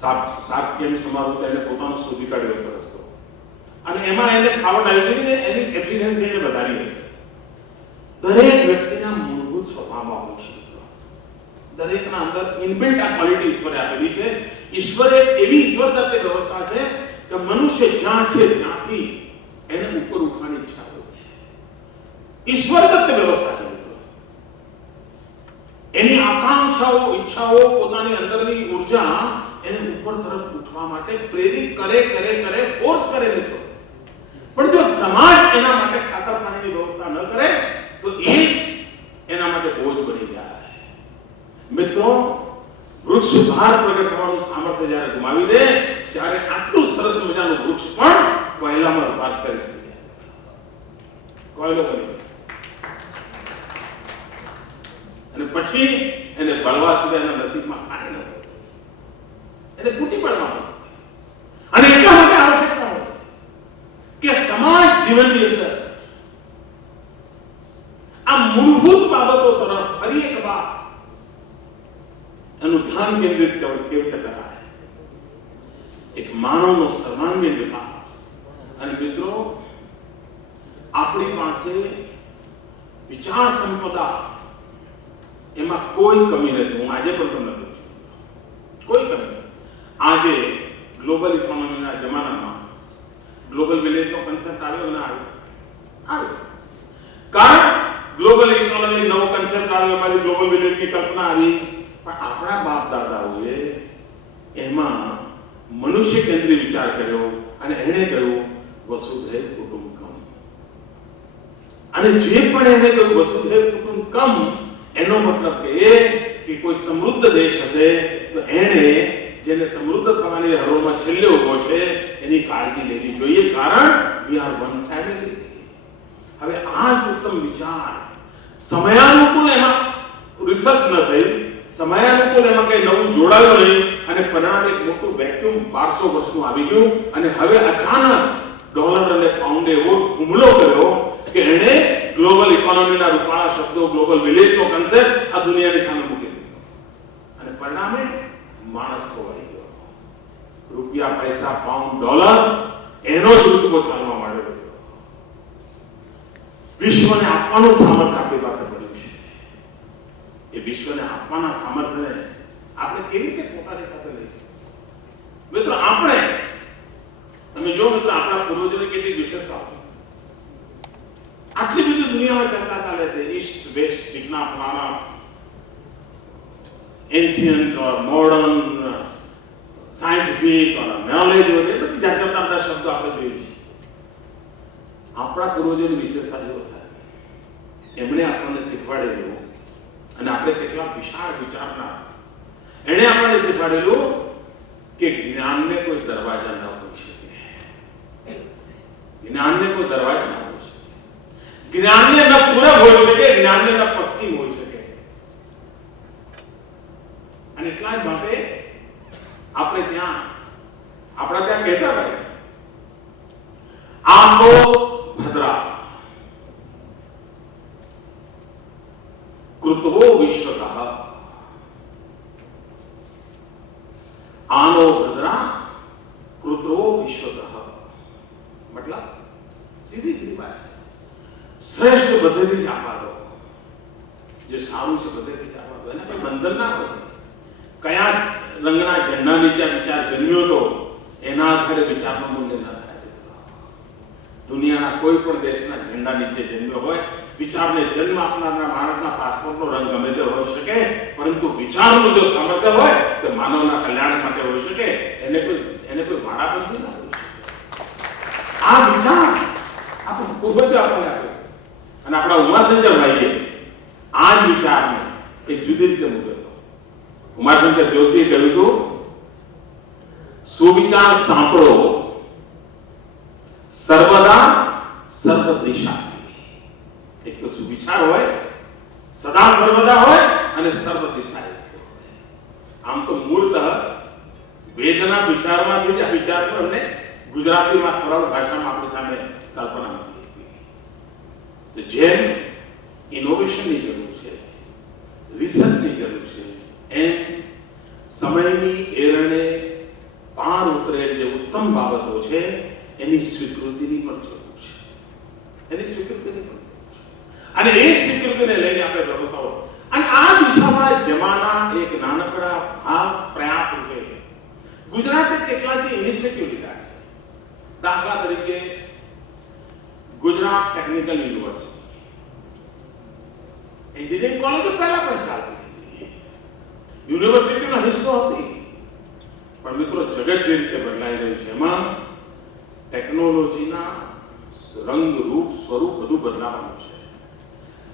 શાક કેમ સમારવું એને પોતાનું શોધી કાઢ્યો છે રસ્તો, અને એમાં એને ફાવટ આવી ગઈ ને એની એફિશિયન્સી એને વધારી હશે. દરેક વ્યક્તિના મૂળભૂત સ્વભાવમાં હોય છે, દરેકના અંદર ઇનબિલ્ટ આ ક્વોલિટી ઈશ્વરે આપેલી છે. ઈશ્વરે એવી ઈશ્વર તત્વ વ્યવસ્થા છે કે મનુષ્ય જ્યાં છે ત્યાંથી એને ઉપર ઉઠવાની ઈચ્છા હોય છે. ઈશ્વર તત્વ વ્યવસ્થા છે. એની આકાંક્ષાઓ, ઈચ્છાઓ, પોતાની અંદરની ઉર્જા એને ઉપર તરફ ઉઠવા માટે પ્રેરિત કરે, ફોર્સ કરે મિત્રો. પણ જો સમાજ એના માટે ખાતર પાણીની વ્યવસ્થા ન કરે તો એ જ એના માટે બોજ બની જાય. મિત્રો, વૃક્ષ બહાર પ્રગટ થવાનું સામર્થ્ય જ્યારે ગુમાવી દે ત્યારે આટલું સરસ મજાનું વૃક્ષ પણ કોયલામાં રૂપાંતરિત થઈ જાય, કોયલો બની જાય. અને પછી એને બળવા સિવાય એના નસીબમાં કાંઈ ન હોય, એને કૂટી પડવાનું. અને એટલા માટે આવશ્યકતા હોય કે સમાજ જીવનની અંદર આ મૂળભૂત બાબતો તરફ ફરી એક વાર એનું ધ્યાન કેન્દ્રિત કેવી રીતે કરાય. એક માનવનો સર્વાંગીણ વિકાસ. અને મિત્રો, આપણી પાસે વિચાર સંપદા એમાં કોઈ કમી નથી. હું આજે પણ તમને કહું છું, કોઈ કમી નથી. આજે ગ્લોબલ ઇકોનોમીના જમાનામાં ગ્લોબલ વિલેજનો કન્સેપ્ટ આવ્યો ને આવ્યો. કારણ ગ્લોબલ ઇકોનોમી નવો કન્સેપ્ટ આવ્યો, અમારી ગ્લોબલ વિલેજની કલ્પના આવી, પણ આપણા બાપ દાદાઓએ એમાં મનુષ્ય કેન્દ્રીય વિચાર કર્યો અને એણે કહ્યું વસુધૈવ કુટુંબકમ. અને જે પણ એને કોઈ વસુધૈવ કુટુંબકમ, એનો મતલબ કે કોઈ સમૃદ્ધ દેશ હશે તો એને જેને સમૃદ્ધ થવાની હરોળમાં છેલ્લે ઉભો છે એની કાળજી લેવી જોઈએ, કારણ વી આર વન ફેમિલી. હવે આ જ ઉત્તમ વિચાર સમયાનુકૂળ એમાં રિસર્ચ ન થઈ, સમયાનુકૂળ એમાં કઈ નવું જોડાયું નહીં અને પરિણામે એક મોટું વેક્યુમ 1200 વર્ષનું આવી ગયું. અને હવે અચાનક ડોલર અને પાઉન્ડે એવો હુમલો કર્યો કે એણે ગ્લોબલ ઇકોનોમીના રૂપાળા શબ્દો, ગ્લોબલ વિલેજનો કન્સેપ્ટ આ દુનિયાની સામે મૂકી દીધો અને પરિણામે માણસ ખોવાઈ ગયો. રૂપિયા, પૈસા, પાઉન્ડ, ડોલર એનો જ રૂતબો ચાલવા માંડ્યો. વિશ્વને આપવાનું સામર્થ્ય આપણી પાસે પડ્યું છે. એ વિશ્વને આપવાના સામર્થ્યને આપણે કેવી રીતે પોતાની સાથે લઈશું? મિત્રો, તમે જો મિત્રો, આપણા પૂર્વજોની કેટલી વિશેષતાઓ, આટલી બધી દુનિયામાં ચર્ચા ચાલે છે, ઈસ્ટ વેસ્ટ, ટીકના ફલાના, એન્શિયન્ટ ઓર મોડર્ન, સાયન્ટિફિક ઓર નોલેજ, એ બધી જાતજાતના શબ્દો આપણે જોઈએ છીએ. આપણા પૂર્વજોની વિશેષતા જો સાહેબ, એમણે આપણને શીખવાડેલું, અને આપણે કેટલા વિશાળ વિચારના, એણે આપણને શીખવાડેલું કે જ્ઞાનને કોઈ દરવાજા ન હોઈ શકે. જ્ઞાનને કોઈ દરવાજા ન હોઈ શકે. જ્ઞાનને ન પૂરબ હોઈ શકે, જ્ઞાનને ન પશ્ચિમ હોઈ શકે. અને એટલા જ માટે આપણા ત્યાં કહેતા ભાઈ, આંબો ભદ્રા કૃતવો વિશ્વતઃ, આનો ભદ્રા કૃતવો વિશ્વતઃ. મતલબ સીધી વાત છે. શ્રેષ્ઠ બધેથી જ આપવા દો, જે સારું છે બધેથી જ આપવા દો, એને કોઈ બંધન ના હોય. કયા રંગના ઝંડા નીચે વિચાર જન્મ્યો તો એના આધારે વિચારનું મૂલ્ય ના થાય. દુનિયાના કોઈ પણ દેશના ઝંડા નીચે જન્મ્યો હોય, વિચારને જન્મ આપનારના માણસના પાસપોર્ટનો રંગ ગમે તે હોઈ શકે, પરંતુ વિચારનું જો સામર્થ્ય હોય તો માનવના કલ્યાણ માટે હોઈ શકે. એને કોઈ વાડાપંથી ના હોઈ શકે. આ વિચાર આપણે પૂર્વજો આપણને આપ્યો, અને આપણા ઉમાશંકર ભાઈએ આ જ વિચારને એક જુદી રીતે મૂક્યો. ઉમાશંકર જોશીએ કહ્યું હતું, સુવિચાર સાંભળો સર્વદા સર્વ દિશાથી. એક તો સુવિચાર હોય, સદા સર્વદા હોય, અને સર્વ દિશાએથી હોય. આમ તો મૂળતઃ વેદના વિચારમાંથી જ આ વિચારનો અમને ગુજરાતીમાં સરળ ભાષામાં આપણી સામે કલ્પના મૂકી. તો જેમ ઇનોવેશનની જરૂર છે, રિસર્ચની જરૂર છે, એમ સમયની એરણે પાર ઉતરેલ જે ઉત્તમ બાબતો છે એની સ્વીકૃતિની પણ જરૂર છે. એની સ્વીકૃતિની પણ, અને એ સ્વીકૃતિને લઈને આપણે વ્યવસ્થાઓ, અને આ દિશામાં જમાના એક નાનકડા પ્રયાસ રૂપે ગુજરાતે કેટલાક ઇનિશિયેટિવ લીધા છે. દાખલા તરીકે ગુજરાત ટેકનિકલ યુનિવર્સિટી, એન્જિનિયરિંગ કોલેજો પહેલા પણ ચાલતી હતી, યુનિવર્સિટીનો હિસ્સો હતી. પણ મિત્રો, જગત જે રીતે બદલાઈ રહ્યું છે એમાં ટેકનોલોજીના રંગ, રૂપ, સ્વરૂપ બધું બદલાવાનું છે.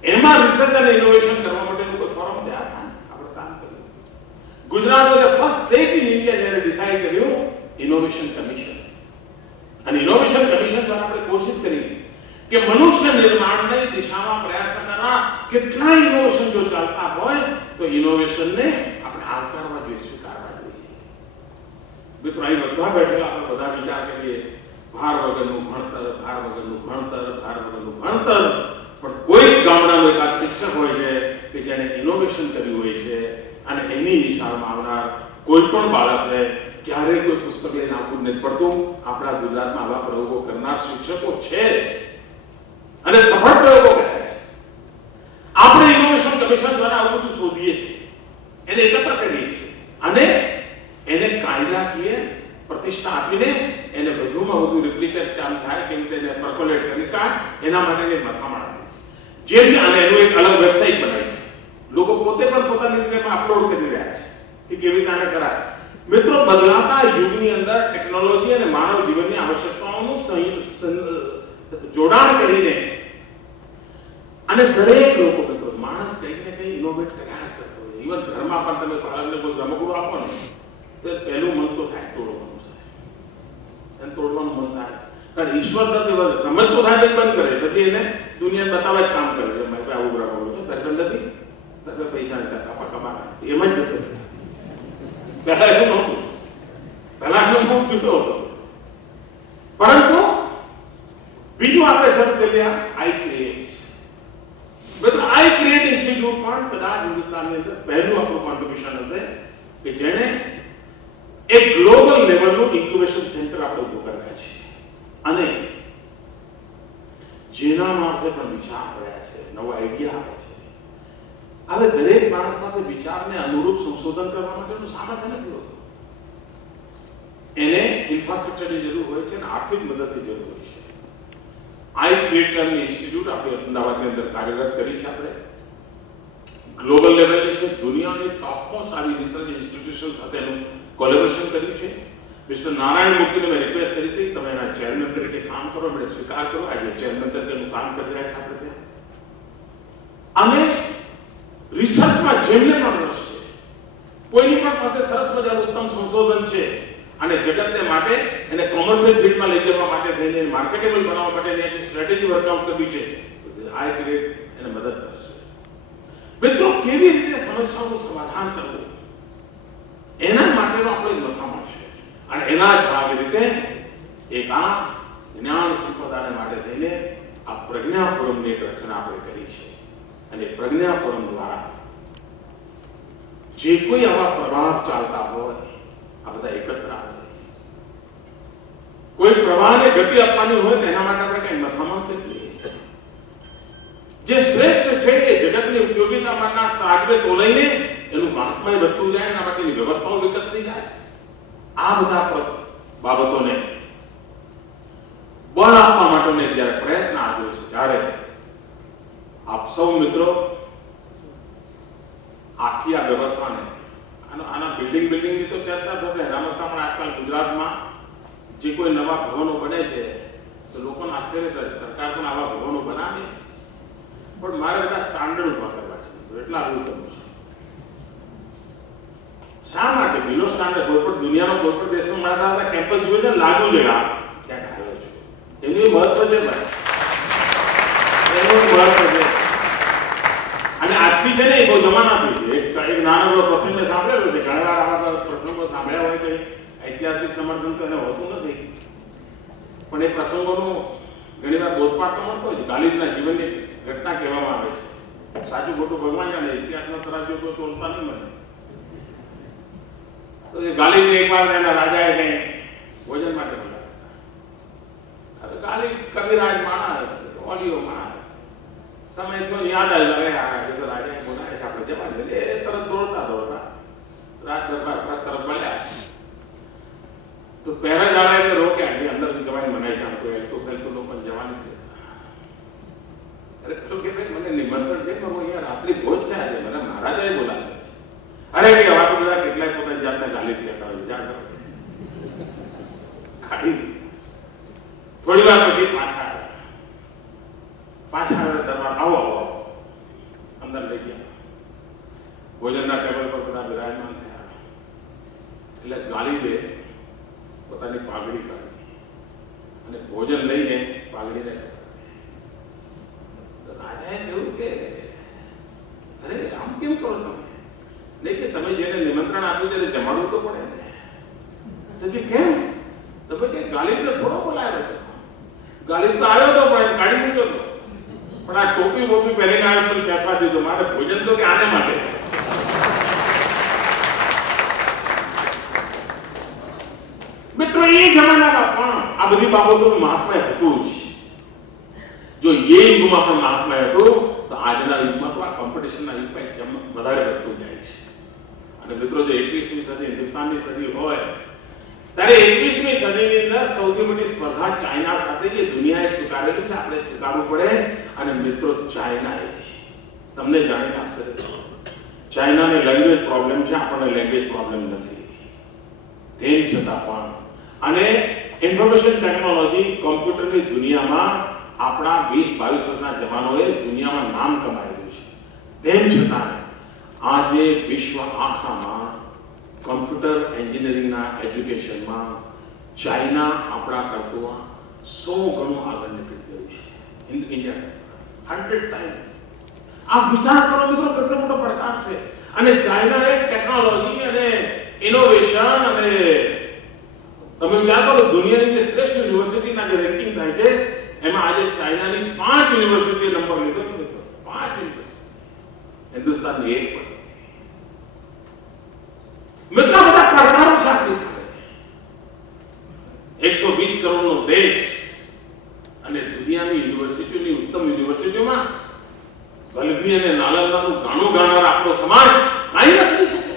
એમાં રિસર્ચ અને ઇનોવેશન કરવા માટેનું કોઈ ફોરમ તૈયાર થાય, આપણે કામ કર્યું. Gujarat was the first state in India જેણે ડિસાઇડ કર્યું ઇનોવેશન કમિશન. અને ઇનોવેશન કમિશન દ્વારા આપણે કોશિશ કરી કે મનુષ્ય નિર્માણની દિશામાં પ્રયાસ કરનારા કેટલા ઇનોવેશન જો ચાલતા હોય તો ઇનોવેશનને આપણે આવકારવા જોઈએ, સ્વીકારવા જોઈએ. મિત્રો, અહીં બધા બેઠેલા આપણે બધા વિચાર કરીએ, ભાર વગરનું ભણતર, ભાર વગરનું ભણતર, ભાર વગરનું ભણતર. પણ કોઈ ગામડાનો એકાદ શિક્ષક હોય છે કે જેણે ઇનોવેશન કર્યું હોય છે, અને એની નિશાળમાં આવનાર કોઈ પણ બાળકને ક્યારેય કોઈ પુસ્તક લઈને આવવું નથી પડતું. આપણા ગુજરાતમાં આવા પ્રયોગો કરનાર શિક્ષકો છે, અને સફળ પ્રયોગો કર્યા છે. આપણે ઇનોવેશન કમિશન દ્વારા આવું બધું શોધીએ છીએ, એને એકત્ર કરીએ છીએ, અને એને કાયદાકીય પ્રતિષ્ઠા આપીને એને વધુમાં વધુ રિપ્લિકેટ કામ થાય, કેવી રીતે એને પર્કોલેટ કરી કાઢ, એના માટેની મથામણ આપી છે. જે અને એનું એક અલગ વેબસાઇટ બનાવી છે. લોકો પોતે પણ પોતાની રીતે અપલોડ કરી રહ્યા છે કે કેવી રીતે આને કરાય. મિત્રો, બદલાતા યુગની અંદર ટેકનોલોજી અને માનવ જીવનની આવશ્યકતાઓનું જોડાણ કરીને અને દરેક લોકો મિત્રો માણસ કંઈક ને કંઈ ઇનોવેટ કર્યા જ કરતો હોય. ઇવન ઘરમાં પણ તમે બાળકને કોઈ રમકડું આપો ને તો પહેલું મન તો થાય તોડવાનું છે, એને તોડવાનું મન થાય. કારણ ઈશ્વર નથી સમજતો થાય તો બંધ કરે, પછી એને દુનિયાને બતાવવા જ કામ કરે છે. મારે પાસે આવું રમકડું છે, તારે નથી, તારે પૈસા નથી, કપા એમ જ જતો. પહેલા એવું નહોતું, પહેલા એનો બહુ જુદો હતો. પરંતુ બીજું આપણે શરૂ કરી આઈ ક્રિએટ. મિત્રો, આઈ ક્રિએટ ઇન્સ્ટિટ્યૂટ પણ કદાચ હિન્દુસ્તાનની અંદર પહેલું આપણું કોન્ટ્રીબ્યુશન હશે કે જેણે એક ગ્લોબલ લેવલનું ઇન્ક્યુબેશન સેન્ટર આપણે ઉભું કર્યા છે અને જેના માણસે પણ વિચાર કર્યા છે, નવો આઈડિયા આવે છે. હવે દરેક માણસ પાસે વિચારને અનુરૂપ સંશોધન કરવા માટેનું સામર્થ્ય નથી હોતું. એને ઇન્ફ્રાસ્ટ્રક્ચરની જરૂર હોય છે અને આર્થિક મદદની જરૂર હોય છે. આઈ ક્રિએટરની ઇન્સ્ટિટ્યૂટ આપણે અમદાવાદની અંદર કાર્યરત કરી છે. આપણે ગ્લોબલ લેવલે છે, દુનિયાની ટોપમોસ્ટ આવી રિસર્ચ ઇન્સ્ટિટ્યુશન સાથે એનું કોલેબોરેશન કર્યું છે. મિસ્ટર નારાયણ મૂર્તિને મેં રિક્વેસ્ટ કરી હતી તમે એના ચેરમેન તરીકે કામ કરો, એમણે સ્વીકાર કરો. આજે ચેરમેન તરીકે એનું કામ કરી રહ્યા છે આપણે ત્યાં. અને રિસર્ચમાં જેમને પણ રસ છે, કોઈની પણ પાસે સરસ મજાનું ઉત્તમ સંશોધન છે અને જગતને માટે એને કોમર્શિયલ ફિલ્ડમાં લઈ જવા માટે થઈને માર્કેટેબલ બનાવવા માટે એક સ્ટ્રેટેજી વર્કઆઉટ કરવી છે, આ ક્રિએટ એને મદદ કરશે. મિત્રો, કેવી રીતે સમસ્યાઓનું સમાધાન કરવું એના માટેનો આપણો એક મથામણ છે અને એના જ ભાગ રીતે એક આ જ્ઞાન સંપદાને માટે થઈને આ પ્રજ્ઞા ફોરમની એક રચના આપણે કરી છે અને પ્રજ્ઞા ફોરમ દ્વારા જે કોઈ આવા પ્રવાહ ચાલતા હોય આ બધા એકત્ર આવે. કોઈ પ્રવાહને ગતિ આપવાની હોય તો એના માટે આપણે કઈ મથામણ કરીએ. જે શ્રેષ્ઠ છે એ જગતની ઉપયોગિતા માટેના તાજવે તોલાઈને એનું મહાત્મ્ય વધતું જાય, એના માટેની વ્યવસ્થાઓ વિકસતી જાય. આ બધા બાબતોને બળ આપવા માટેનો જ્યારે પ્રયત્ન આવ્યો છે ત્યારે આપ સૌ મિત્રો આખી આ વ્યવસ્થાને આના બિલ્ડિંગની તો ચર્ચા થશે. એનામાં પણ આજકાલ ગુજરાતમાં જે કોઈ નવા ભવનો બને છે તો લોકોને આશ્ચર્ય થાય. સરકાર પણ આવા ભવનો બનાવે પણ મારે બધા સ્ટાન્ડર્ડ ઉભા કરવા છે. એટલા આવું કરવું છે. શા માટે બિલો સ્ટાન્ડર્ડ? કોઈ પણ દુનિયાનો કોઈ પણ દેશનો મારા આવતા કેમ્પસ જોઈને લાગુ જગા ક્યાંક આવ્યો છું. એનું મહત્વ છે ભાઈ, એનું મહત્વ છે. અને આજથી છે ને એ બહુ જમાનાથી એક નાનકડો પ્રસંગ સાંભળેલો છે. ઘણા વાર આવા પ્રસંગો સાંભળ્યા હોય તો ઐતિહાસિક સમર્થન તો એને હોતું નથી, પણ એ પ્રસંગોનું ઘણી વાર બોધપાઠ તો મળતો હોય છે. ગાલિબના જીવનની ઘટના કહેવામાં આવે છે. સાચું ખોટું ભગવાન જાણે, ઇતિહાસના તરાજુ કોઈ તોડતા નહીં મળે. તો એ ગાલિબને એકવાર એના રાજાએ કઈ ભોજન માટે બોલાવ્યા. ગાલિબ કવિરાજ માણસ, ઓલિયો માણસ, સમય થયો યાદ આવ્યો તો રાજાએ બોલાવે છે, આપણે જવા દે. એ તરત દોડતા રાજ દરબાર તરફ મળ્યા તો પહેરેદારે એટલે રોક્યા કે અંદર જવાની મનાઈ છે. કોઈ એલકો ફેલકો લોકો જવાની છે. અરે પેલું કે ભાઈ મને નિમંત્રણ છે, હું અહીંયા રાત્રિ ભોજ છે આજે, મને મહારાજાએ બોલાવ્યો છે. અરે કે આવા તો બધા કેટલાય પોતાની જાતને ગાલિબ કહેતા હોય. જા ખાડી થોડી વાર પછી પાછા દરબાર આવો અંદર લઈ ગયા. ભોજનના ટેબલ પર બધા વિરાજમાન થયા. એટલે ગાલિબે પોતાની પાઘડી કાઢી અને ભોજન લઈને પાઘડીને રાજાએ કહ્યું કે અરે આમ કેમ કરો તમે? નહીં કે તમે જેને નિમંત્રણ આપ્યું ત્યારે જમાડવું તો પડે ને. તો કે કેમ? તમે કે ગાલિબને થોડો બોલાવ્યો હતો. ગાલિબ તો આવ્યો હતો પણ કાઢી મૂક્યો હતો, પણ આ ટોપી બોપી પહેરીને આવ્યો તો બેસવા દીધો. મારે ભોજન તો કે આને માટે. મિત્રો, એ જમાનામાં પણ આ બધી બાબતોનું મહાત્મ્ય હતું જ. જો એ યુગમાં પણ મહાત્મ્ય હતું તો આજના યુગમાં તો આ કોમ્પિટિશનના યુગમાં વધારે વધતું જાય છે. અને મિત્રો, જો 21મી સદી હિન્દુસ્તાનની સદી હોય ત્યારે 21મી સદીની અંદર સૌથી મોટી સ્પર્ધા ચાઇના સાથે જે દુનિયાએ સ્વીકારેલું છે, આપણે સ્વીકારવું પડે. અને મિત્રો, ચાઇનાએ તમને જાણીને આશ્ચર્ય થશે, ચાઇનાને લેંગ્વેજ પ્રોબ્લેમ છે, આપણને લેંગ્વેજ પ્રોબ્લેમ નથી. તેમ છતાં પણ અને ઇન્ફોર્મેશન ટેકનોલોજી કોમ્પ્યુટરની દુનિયામાં આપણા 20-22 વર્ષના જવાનોએ દુનિયામાં નામ કમાયેલું છે. તેમ છતાં આજે વિશ્વ આખામાં કોમ્પ્યુટર એન્જિનિયરિંગના એજ્યુકેશનમાં ચાઇના આપણા કરતાં 100 ગણું આગળ નીકળી ગયું છે. India 100 time. આ વિચાર કરો મિત્રો, કેટલો મોટો પડકાર છે. અને ચાઇનાએ ટેકનોલોજી અને ઇનોવેશન અને તમે વિચાર કરો દુનિયાની જે શ્રેષ્ઠ યુનિવર્સિટીના જે રેન્કિંગ થાય છે એમાં આજે ચાઇનાની 5 યુનિવર્સિટીએ નંબર લીધો છે મિત્રો. 5 યુનિવર્સિટી, હિન્દુસ્તાનની એક પણ. મિત્રો બધા પડકારો છે આપણી સામે. 120 કરોડનો દેશ અને દુનિયાની યુનિવર્સિટીઓની ઉત્તમ યુનિવર્સિટીઓમાં વલ્લભી અને નાલંદાનું ગાણું ગાનાર આપણો સમાજ કાંઈ ન કરી શકે.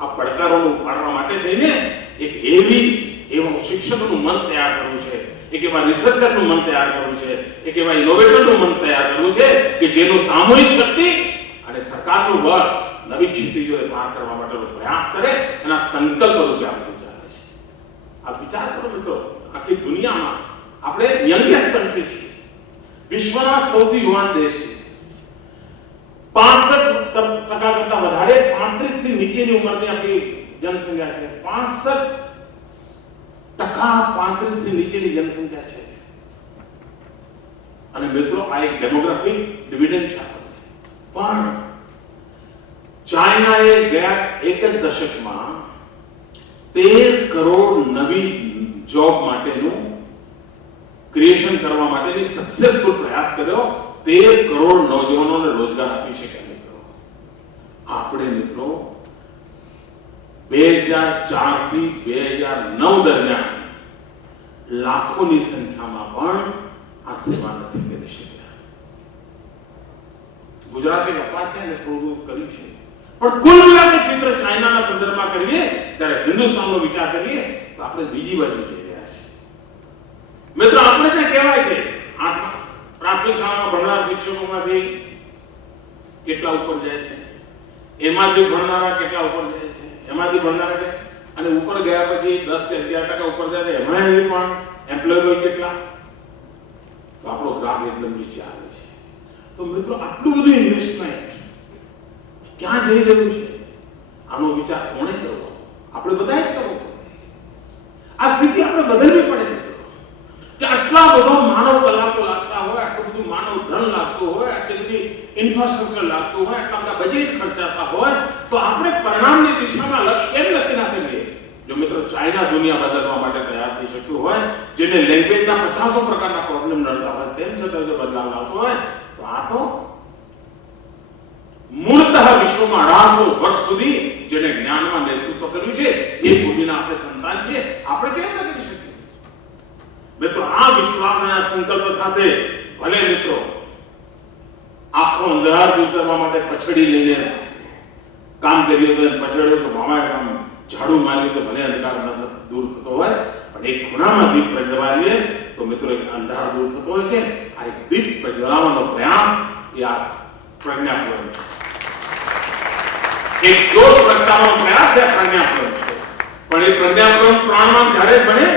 આ પડકારોને ઉપાડવા માટે થઈને એક એવા શિક્ષકનું મન તૈયાર કરવું છે, એક એવા રિસર્ચરનું મન તૈયાર કરવું છે, એક એવા ઇનોવેટરનું મન તૈયાર કરવું છે કે જેનું સામૂહિક શક્તિ અને સરકારનું બળ નવી ક્ષિતિજોને પાર કરવા માટેનો પ્રયાસ કરે એના સંકલ્પ રૂપે આ બધું ચાલે છે. આ વિચાર કરો મિત્રો, આખી દુનિયામાં આપણે યંગેસ્ટ કન્ટ્રી છીએ, વિશ્વના સૌથી યુવાન દેશ છે. 65% કરતા વધારે 35 થી નીચેની ઉંમરની આપણી જનસંખ્યા છે. 65% 35 થી નીચેની જનસંખ્યા છે. અને મિત્રો આ એક ડેમોગ્રાફિક ડિવિડન્ડ છે. પણ ચાઇનાએ ગયા એક જ દશકમાં 13 કરોડ નવી જોબ માટેનું ક્રિએશન કરવા માટેની સક્સેસફુલ પ્રયાસ કર્યો. 13 કરોડ નોજવાનોને રોજગાર આપી શકે મિત્રો. આપણે મિત્રો 2004 થી 2009 દરમિયાન લાખોની સંખ્યામાં પણ આ સેવા નથી કરી શક્યા. ગુજરાતે કપા છે ને થોડું કર્યું છે, પણ કુલ મિલાકે ચિત્ર ચાઇનાના સંદર્ભમાં કરીએ ત્યારે હિન્દુસ્તાનનો વિચાર કરીએ તો આપણે બીજી બાજુ જઈ રહ્યા છીએ. મિત્રો આપણે ત્યાં કહેવાય છે પ્રાથમિક શાળામાં ભણનાર શિક્ષકોમાંથી કેટલા ઉપર જાય છે, એમાંથી ભણનારા કેટલા ઉપર જાય છે, એમાંથી ભણનારા અને ઉપર ગયા પછી 10 કે 11% ઉપર જાય તો એમાં પણ એમ્પ્લોય હોય કેટલા, તો આપણો ગ્રાફ એકદમ નીચે આવે છે. તો મિત્રો આટલું બધું ઇન્વેસ્ટમેન્ટ ક્યાં જઈ રહ્યું છે? આનો વિચાર કોણે કરવો? આપણે બધા જ કરવો. આ સ્થિતિ આપણે બદલવી પડે મિત્રો કે આટલા બધો માનવ કલાકો લાગતા હોય, આટલું બધું માનવ ધન લાગતું હોય, આટલી બધી ઇન્ફ્રાસ્ટ્રક્ચર લાગતું હોય, આટલા બધા બજેટ ખર્ચાતા હોય, તો આપણે પરિણામની દિશામાં લક્ષ્ય કેમ નક્કી ના કરીએ? જો મિત્રો ચાઇના દુનિયા બદલવા માટે તૈયાર થઈ શક્યું હોય, જેને લેંગ્વેજના 50 પ્રકારના પ્રોબ્લેમ નડતા હોય, તેમ છતાં જો બદલાવ લાવતો હોય, તો આ તો મૂળતઃ વિશ્વમાં 1800 વર્ષ સુધી જેને જ્ઞાનમાં નેતૃત્વ કર્યું છે એ ભૂમિના આપણે સંતાન છીએ. આપણે કેમ ન કરી શકીએ? મિત્રો આ વિશ્વાસ અને સંકલ્પ સાથે ભલે મિત્રો આખો અંધાર દૂર કરવા માટે પછડી લઈને કામ કર્યું તો પછડ્યો તો મામાએ કામ ઝાડુ માર્યું તો ભલે અંધકાર ન દૂર થતો હોય, પણ એક ખૂણામાં દીપ પ્રજ્વલાવીએ તો મિત્રો એક અંધાર દૂર થતો હોય છે. આ એક દીપ પ્રજ્વલાવવાનો પ્રયાસ એ આ પ્રજ્ઞાપૂર્ણ છે. એક જોશ પ્રગટાવવાનો પ્રયાસ છે પ્રજ્ઞાપૂર્ણ છે. પણ એ પ્રજ્ઞાપૂર્ણ પ્રાણમાં જ્યારે બને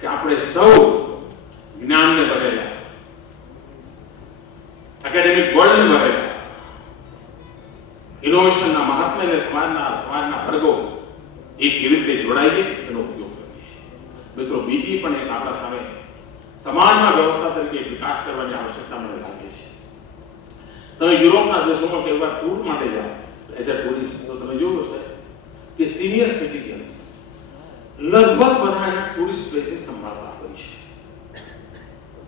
કે આપણે સૌ જ્ઞાનને ભરેલા, એકેડેમિક વર્લ્ડને ભરેલા, ઇનોવેશનના મહાત્મ્યને સમાજના વર્ગો એ કેવી રીતે જોડાઈએ એનો ઉપયોગ કરીએ. મિત્રો બીજી પણ એક આપણા સામે સમાજના વ્યવસ્થા તરીકે વિકાસ કરવાની આવશ્યકતા મને લાગે છે. તમે યુરોપના દેશોમાં કોઈ વાર ટૂર માટે જાઓ એઝ અ ટુરિસ્ટ તો તમે જોયું હશે કે સિનિયર સિટીઝન્સ લગભગ બધા એના ટુરિસ્ટ પ્લેસીસ સંભાળતા હોય છે.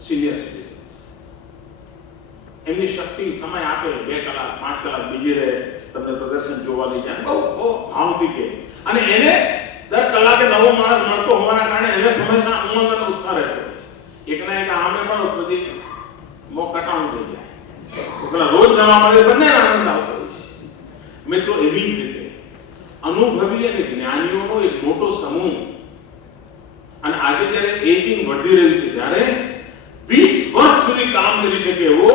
સિનિયર સિટીઝન્સ એમની શક્તિ સમય આપે 2 કલાક 5 કલાક બીજી રહે, તમને પ્રદર્શન જોવા લઈ જાય, બહુ ભાવથી કે, અને એને દર કલાકે નવો માણસ મળતો હોવાના કારણે એને સમયસર આનંદ અને ઉત્સાહ રહેતો હોય છે. એકના એક આમે પણ પ્રતિ મોક કટાણું થઈ જાય, પેલા રોજ નવા મળે બંને આનંદ આવતો હોય છે. મિત્રો એવી જ રીતે અનુભવી અને જ્ઞાનીઓનો એક મોટો સમૂહ, અને આજે જ્યારે એજિંગ વધી રહ્યું છે ત્યારે 20 વર્ષ સુધી કામ કરી શકે એવો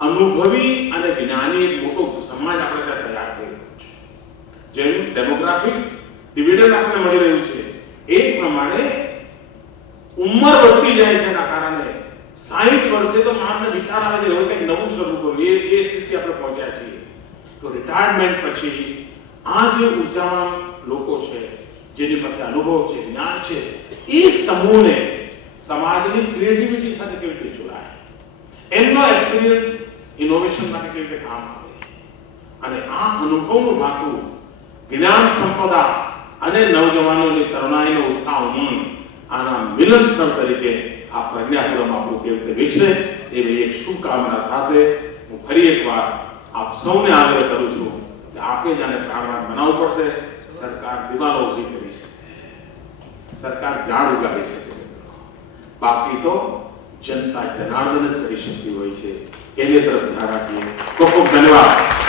અનુભવી અને જ્ઞાની એક મોટો સમાજ આપણે ત્યાં તૈયાર થઈ રહ્યો છે. જેમ ડેમોગ્રાફિક ડિવિડન્ડ આપણને મળી રહ્યું છે એ પ્રમાણે ઉંમર વધતી જાય છે એના કારણે 60 વર્ષે તો માણસને વિચાર આવે છે હવે કંઈક નવું શરૂ કરવું, એ સ્થિતિ આપણે પહોંચ્યા છીએ. તો રિટાયરમેન્ટ પછી આ જે ઉર્જાવાન લોકો છે, જેની પાસે અનુભવ છે, જ્ઞાન છે, એ સમૂહને સમાજની ક્રિએટિવિટી સાથે કેવી રીતે જોડાય, એમનો એક્સપિરિયન્સ ઇનોવેશન માટે કેવી રીતે કામ આવે, અને આ અનુભવનું ભાતું જ્ઞાન સંપદા અને નવજવાનોની તરુણાઈનો ઉત્સાહ ઉમંગ આના મિલન સ્થળ તરીકે આ પ્રજ્ઞાપુરમ આપણું કેવી રીતે વિકસે એવી એક શુભકામના સાથે હું ફરી એકવાર આપ સૌને આગ્રહ કરું છું કે આપણે જાણે પ્રાણવાન બનાવવું પડશે. સરકાર દિવાલો ઊભી કરી શકે, સરકાર ઝાડ ઉગાડી શકે, બાકી તો જનતા જનાર્દન જ કરી શકતી હોય છે. એને તરફ ધ્યાન રાખીએ. ખૂબ ખૂબ ધન્યવાદ.